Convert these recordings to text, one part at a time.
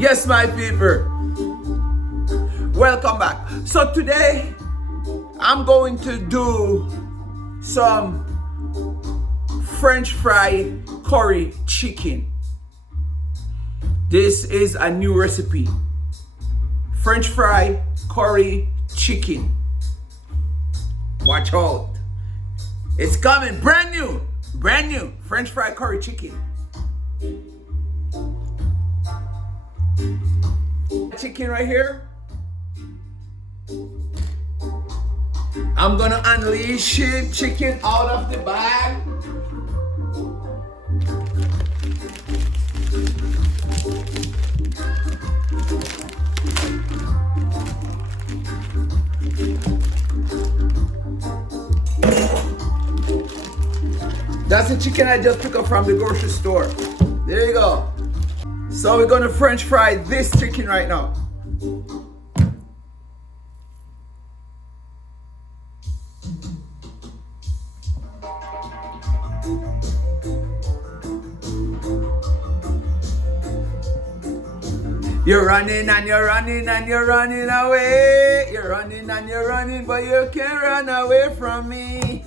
Yes, my people, welcome back. So today I'm going to do some French fry curry chicken. This is a new recipe. French fry curry chicken. Watch out. It's coming, brand new French fry curry chicken. Chicken right here. I'm gonna unleash it, chicken out of the bag. That's the chicken I just took up from the grocery store. There you go. So we're gonna French fry this chicken right now. You're running and you're running and you're running away. You're running and you're running, but you can't run away from me.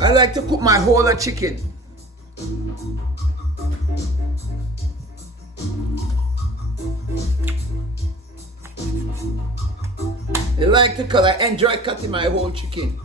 I like to cook my whole chicken. I like to cut. I enjoy cutting my whole chicken.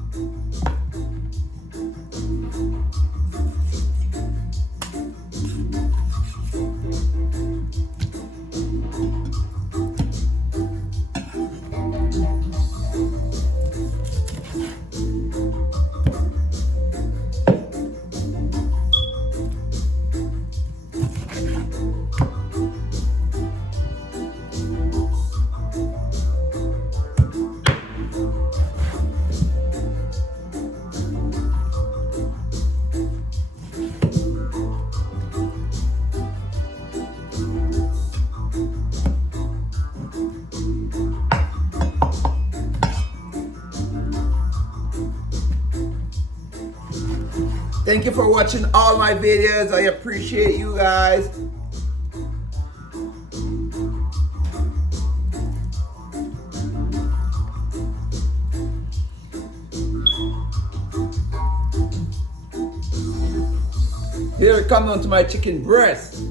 Thank you for watching all my videos. I appreciate you guys. Here it comes onto my chicken breast.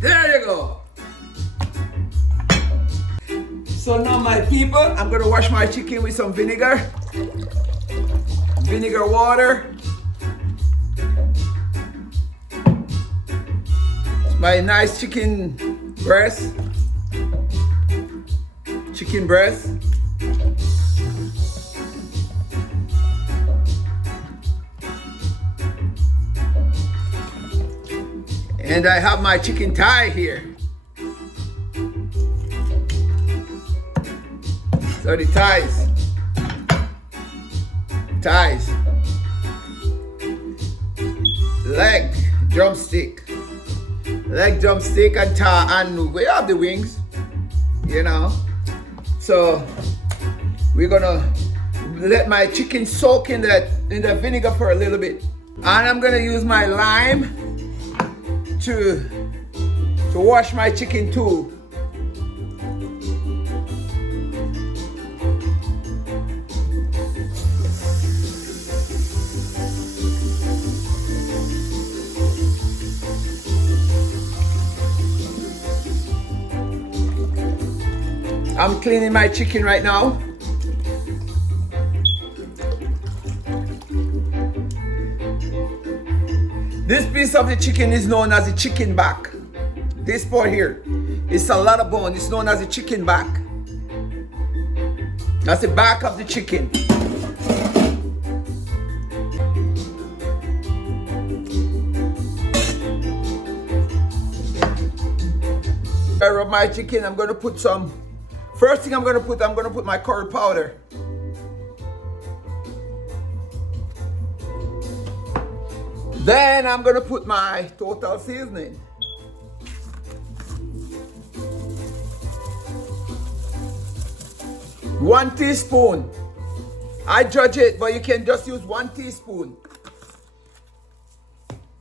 There you go. So now my people, I'm gonna wash my chicken with some vinegar water. It's my nice chicken breast. chicken breast. And I have my chicken thigh here. So the thighs. Leg drumstick. Leg drumstick and we have the wings, you know. So we're gonna let my chicken soak in the vinegar for a little bit. And I'm gonna use my lime to wash my chicken too. I'm cleaning my chicken right now. This piece of the chicken is known as the chicken back. This part here, it's a lot of bone. It's known as the chicken back. That's the back of the chicken. I rub my chicken. I'm gonna put some. First thing I'm gonna put my curry powder. Then I'm gonna put my total seasoning. One teaspoon. I judge it, but you can just use 1 teaspoon.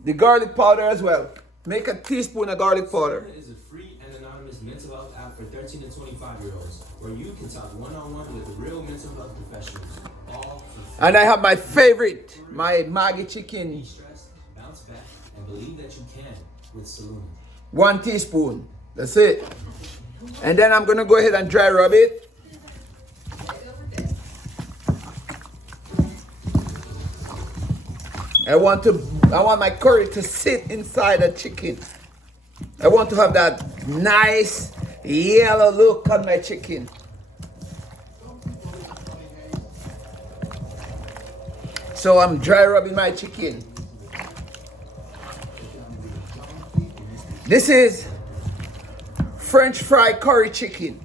The garlic powder as well. Make a teaspoon of garlic powder. Is a free and anonymous mental health app for 13 to 25-year-olds, where you can talk one-on-one with real mental health professionals. All for free. And I have my favorite, my Maggi chicken. De-stress, bounce back, and believe that you can with Salumi. 1 teaspoon. That's it. And then I'm gonna go ahead and dry rub it. I want my curry to sit inside the chicken. I want to have that nice yellow look on my chicken. So I'm dry rubbing my chicken. This is French fry curry chicken.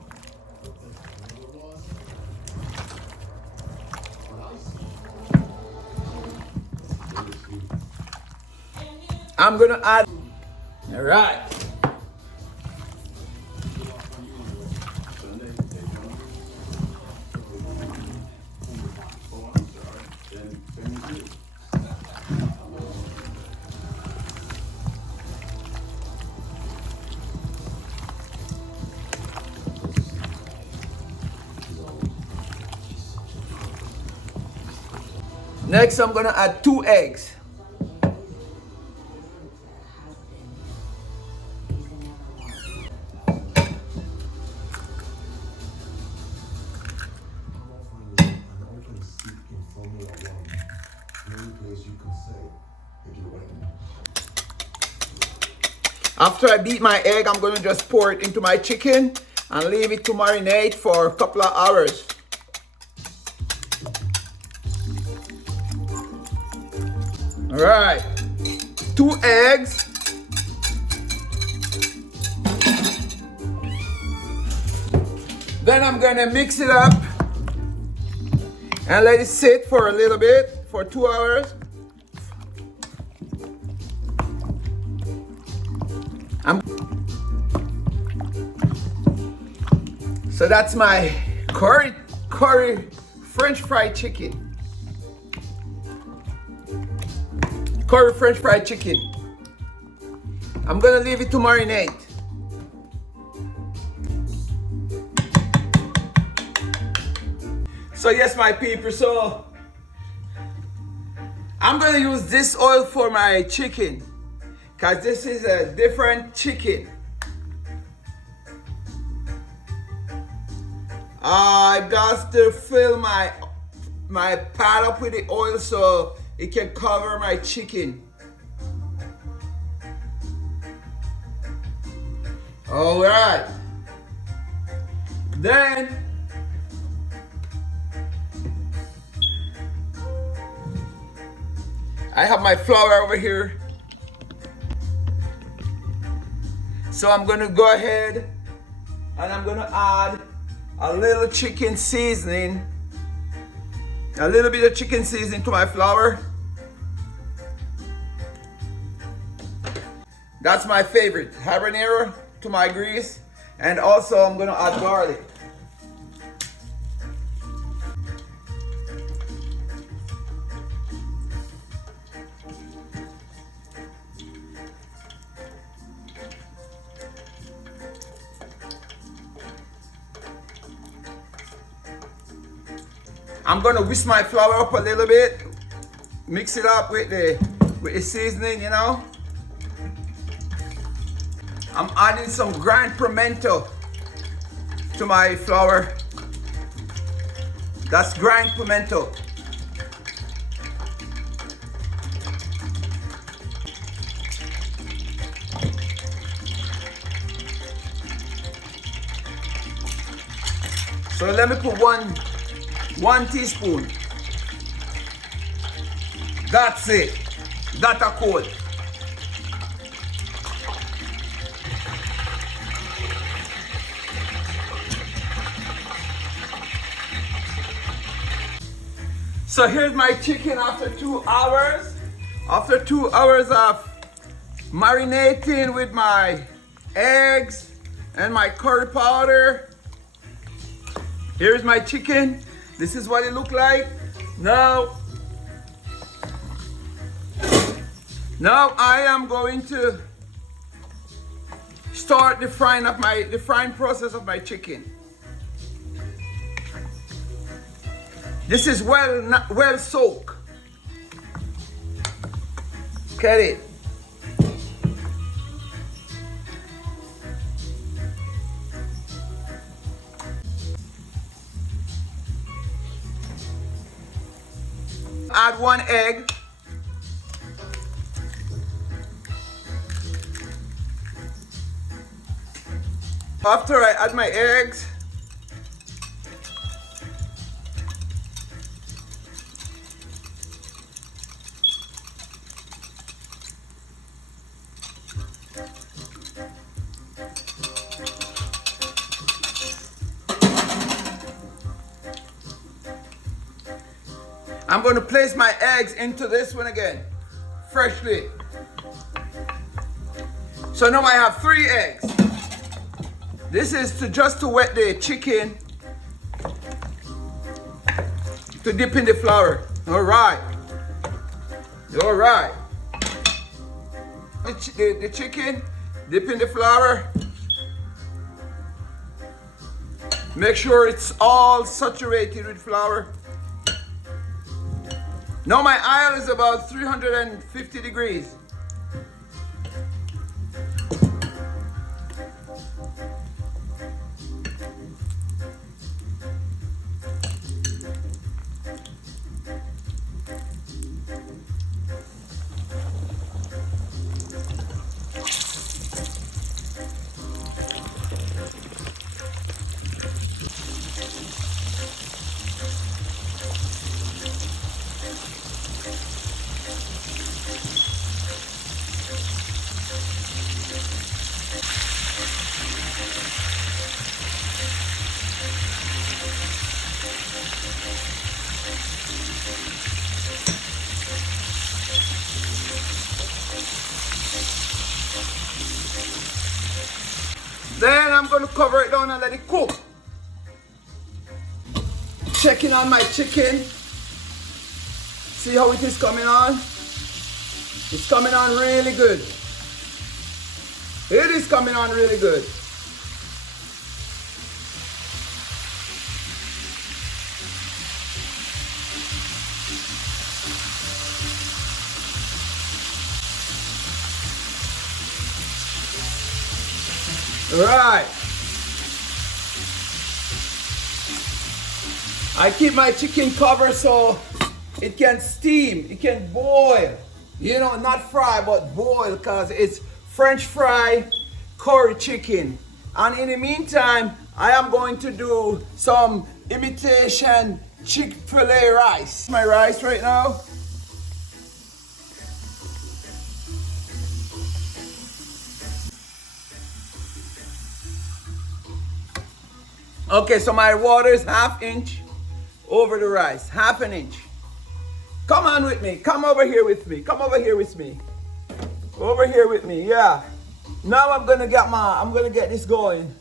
I'm gonna add, all right. Next, I'm gonna add 2 eggs. After I beat my egg, I'm gonna just pour it into my chicken and leave it to marinate for a couple of hours. All right, 2 eggs. Then I'm gonna mix it up and let it sit for a little bit, for 2 hours. So that's my curry French fried chicken. Curry French fried chicken. I'm gonna leave it to marinate. So yes, my people, so I'm gonna use this oil for my chicken, because this is a different chicken. I got to fill my pot up with the oil so it can cover my chicken. All right. Then I have my flour over here. So I'm gonna go ahead and I'm gonna add a little chicken seasoning, a little bit of chicken seasoning to my flour. That's my favorite, habanero to my grease. And also I'm gonna add garlic. I'm gonna whisk my flour up a little bit, mix it up with the seasoning, you know. I'm adding some ground pimento to my flour. That's ground pimento. So let me put one teaspoon. That's it. That's a cold. So here's my chicken after 2 hours. After 2 hours of marinating with my eggs and my curry powder. Here's my chicken. This is what it looked like. Now I am going to start the frying process of my chicken. This is well soaked. Look at it. Add 1 egg. After I add my eggs, I'm going to place my eggs into this one again, freshly. So now I have 3 eggs. This is just to wet the chicken to dip in the flour. All right. All right. The chicken, dip in the flour. Make sure it's all saturated with flour. Now my oil is about 350 degrees. Then I'm going to cover it down and let it cook. Checking on my chicken. See how it is coming on? It's coming on really good. It is coming on really good. Right. I keep my chicken covered so it can steam, it can boil. You know, not fry, but boil, because it's French fry curry chicken. And in the meantime, I am going to do some imitation Chick-fil-A rice. My rice right now. Okay, so my water is 1/2 inch over the rice, 1/2 inch. Come on with me, come over here with me, come over here with me. Over here with me, yeah. Now I'm gonna get this going.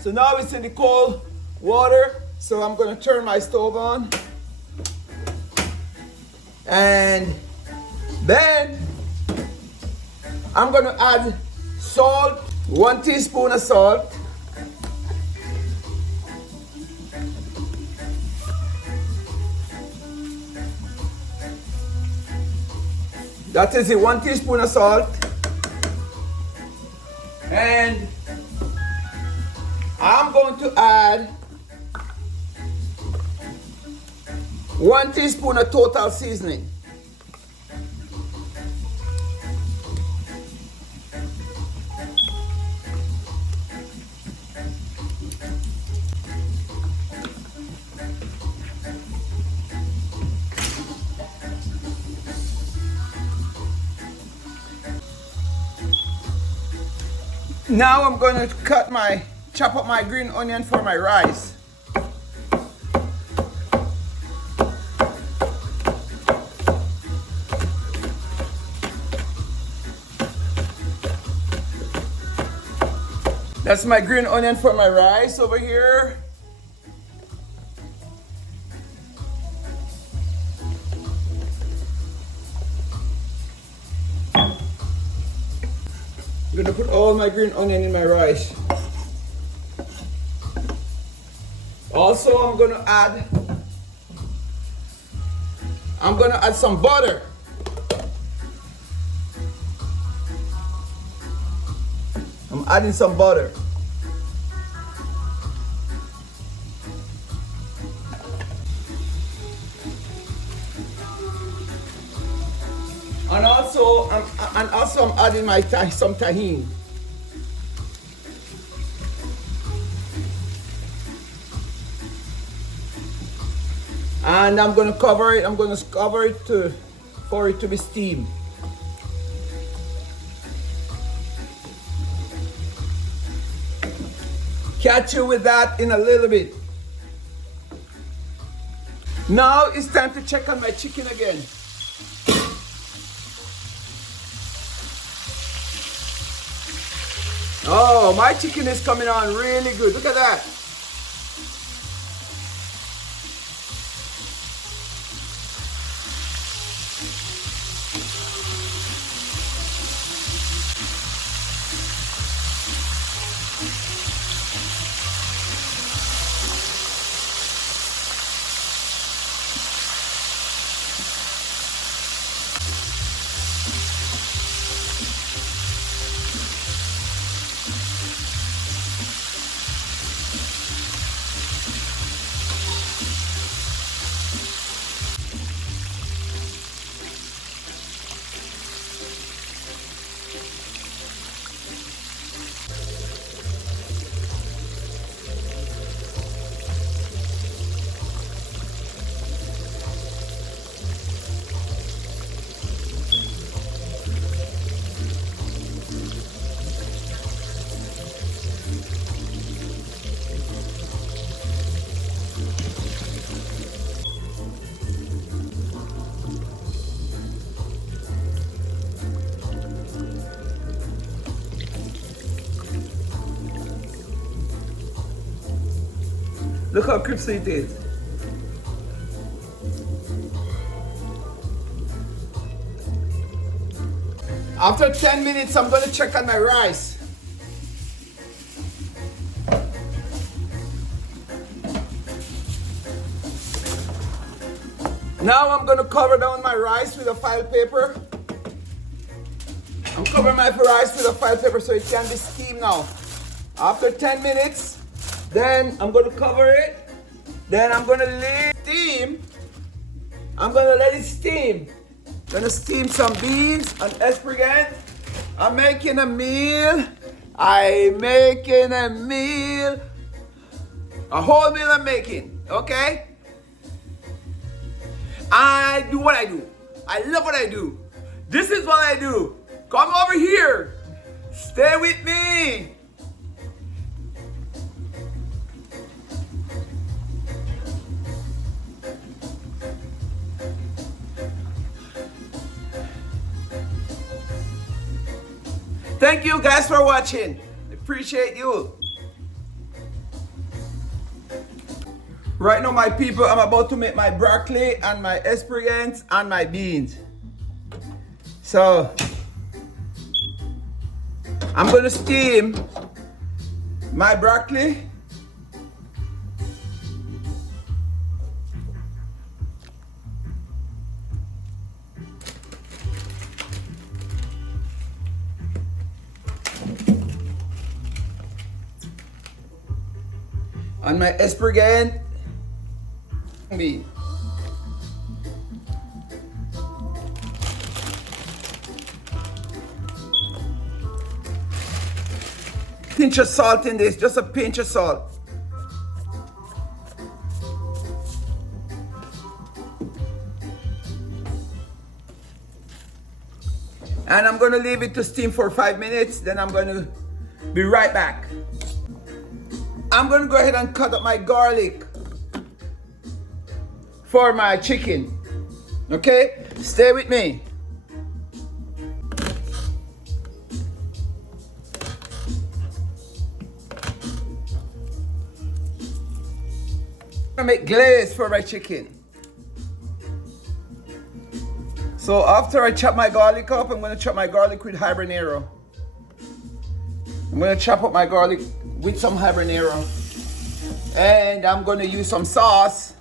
So now it's in the cold water, so I'm gonna turn my stove on. And then I'm gonna add salt, 1 teaspoon of salt. That is it, 1 teaspoon of salt. And I'm going to add 1 teaspoon of total seasoning. Now I'm going to chop up my green onion for my rice. That's my green onion for my rice over here. I'm gonna put all my green onion in my rice. Also, I'm gonna add some butter. I'm adding some butter. And also I'm adding some tahini. And I'm going to cover it. I'm going to cover it for it to be steamed. Catch you with that in a little bit. Now it's time to check on my chicken again. Oh, my chicken is coming on really good. Look at that. Look how crispy it is. After 10 minutes, I'm going to check on my rice. Now I'm going to cover down my rice with a file paper. I'm covering my rice with a file paper so it can be steamed now. After 10 minutes, then I'm going to cover it. Then I'm going to let it steam. I'm going to let it steam. Going to steam some beans and espresso. I'm making a meal. I'm making a meal A whole meal I'm making, okay? I do what I do. I love what I do. This is what I do. Come over here. Stay with me. Thank you guys for watching. Appreciate you. Right now, my people, I'm about to make my broccoli and my asparagus and my beans. So, I'm gonna steam my broccoli. And my asparagus. Me. Pinch of salt in this, just a pinch of salt. And I'm gonna leave it to steam for 5 minutes, then I'm gonna be right back. I'm gonna go ahead and cut up my garlic for my chicken. Okay? Stay with me. I'm gonna make glaze for my chicken. So after I chop my garlic up, I'm gonna chop my garlic with habanero. I'm gonna chop up my garlic with some habanero. And I'm gonna use some sauce.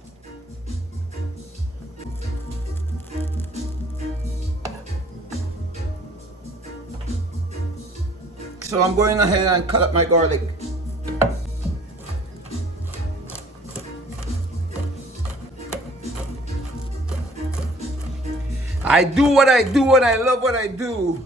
So I'm going ahead and cut up my garlic. I do what I do and I love what I do.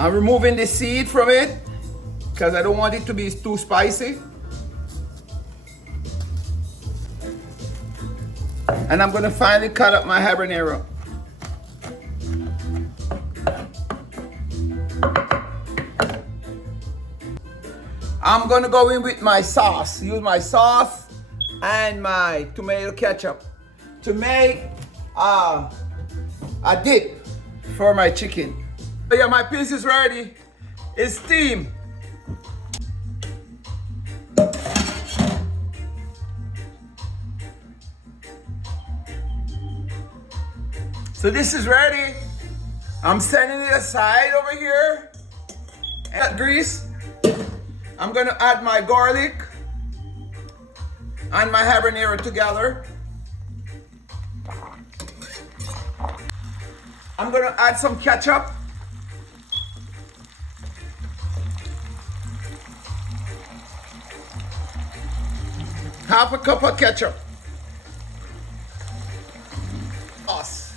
I'm removing the seed from it because I don't want it to be too spicy. And I'm gonna finally cut up my habanero. I'm gonna go in with my sauce, use my sauce and my tomato ketchup to make a dip for my chicken. So yeah, my piece is ready. It's steamed. So this is ready. I'm setting it aside over here. And that grease, I'm gonna add my garlic and my habanero together. I'm gonna add some ketchup. Half a cup of ketchup. Sauce.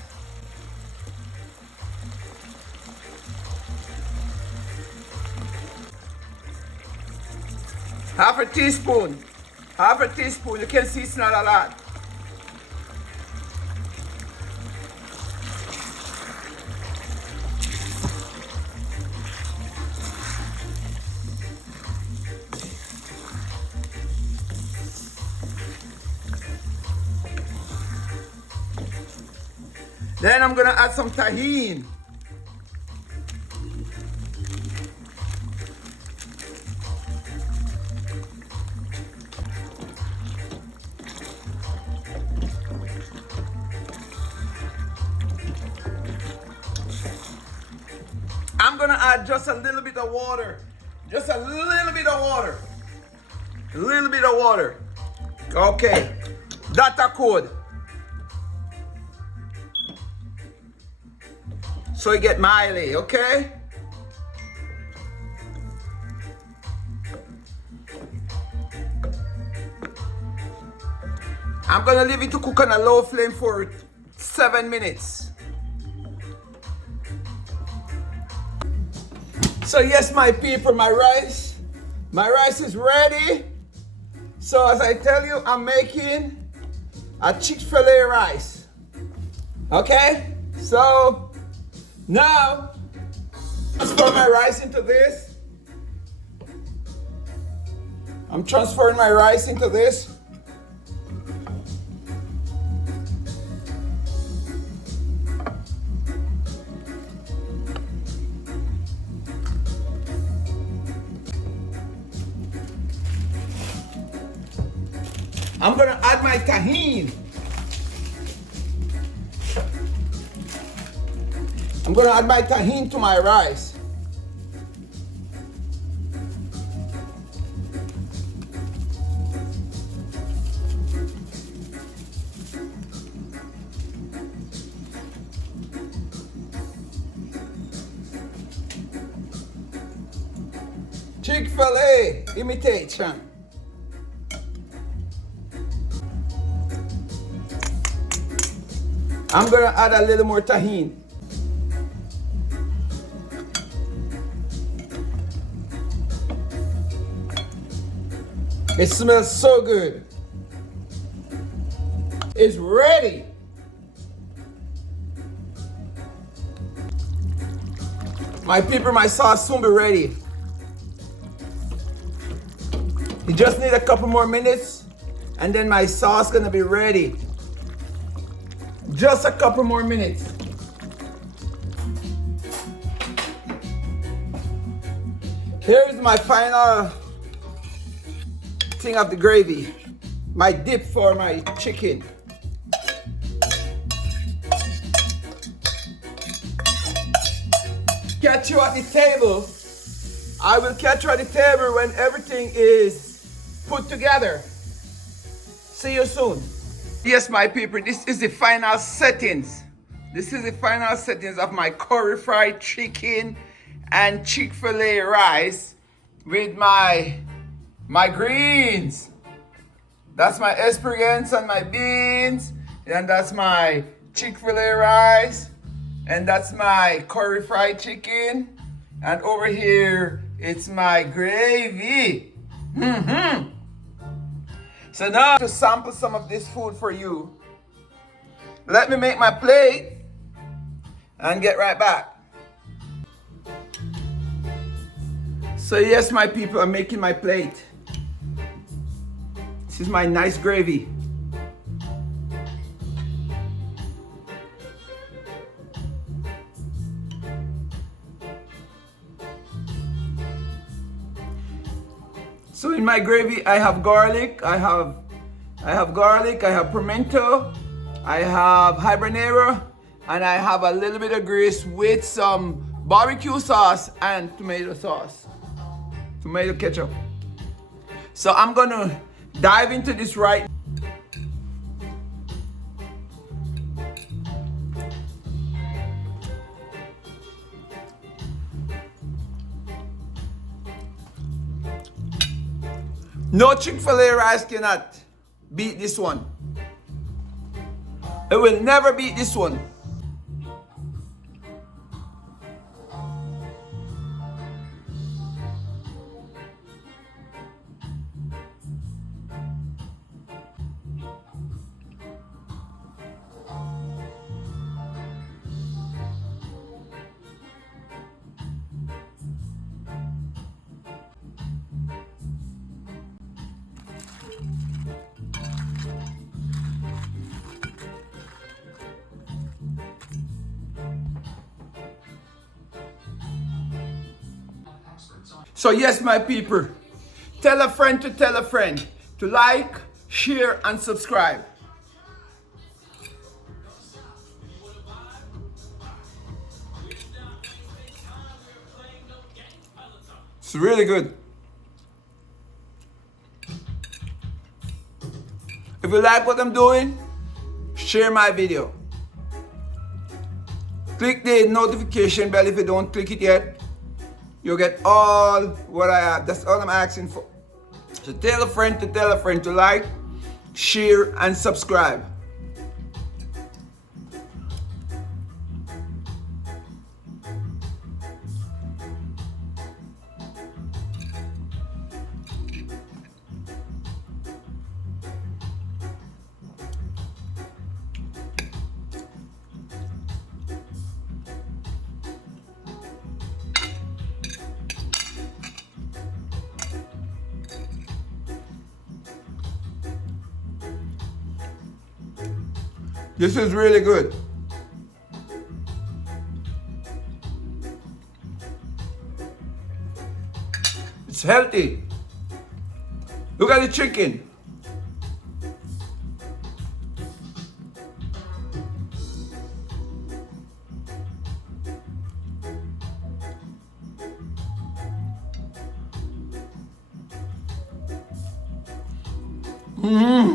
Half a teaspoon. Half a teaspoon. You can see it's not a lot. Then I'm gonna add some tahini. I'm gonna add just a little bit of water. Just a little bit of water. A little bit of water. Okay. That's a code. So you get miley, okay? I'm gonna leave it to cook on a low flame for 7 minutes. So yes, my people, my rice is ready. So as I tell you, I'm making a Chick-fil-A rice. Okay? So now, transfer my rice into this. I'm transferring my rice into this. I'm gonna add my tahini. I'm gonna add my tahini to my rice. Chick-fil-A imitation. I'm gonna add a little more tahini. It smells so good. It's ready. My people, my sauce soon be ready. You just need a couple more minutes and then my sauce gonna be ready. Just a couple more minutes. Here's my final thing of the gravy. My dip for my chicken. Catch you at the table. I will catch you at the table when everything is put together. See you soon. Yes, my people, this is the final settings. This is the final settings of my curry fried chicken and Chick-fil-A rice with my greens. That's my asparagus and my beans, and that's my Chick-fil-A rice, and that's my curry fried chicken, and over here it's my gravy. So now to sample some of this food for you, let me make my plate and get right back. So yes, my people, I'm making my plate. This is my nice gravy. So in my gravy, I have garlic, I have pimento, I have habanero, and I have a little bit of grease with some barbecue sauce and tomato ketchup. So I'm gonna dive into this right. No Chick-fil-A rice cannot beat this one. It will never beat this one. So yes, my people, tell a friend to like, share, and subscribe. It's really good. If you like what I'm doing, share my video. Click the notification bell if you don't click it yet. You'll get all what I have. That's all I'm asking for. So tell a friend to like, share, and subscribe. This is really good. It's healthy. Look at the chicken. Mmm.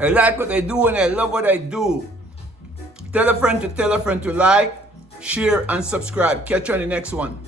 I like what I do and I love what I do. Tell a friend to like, share, and subscribe. Catch you on the next one.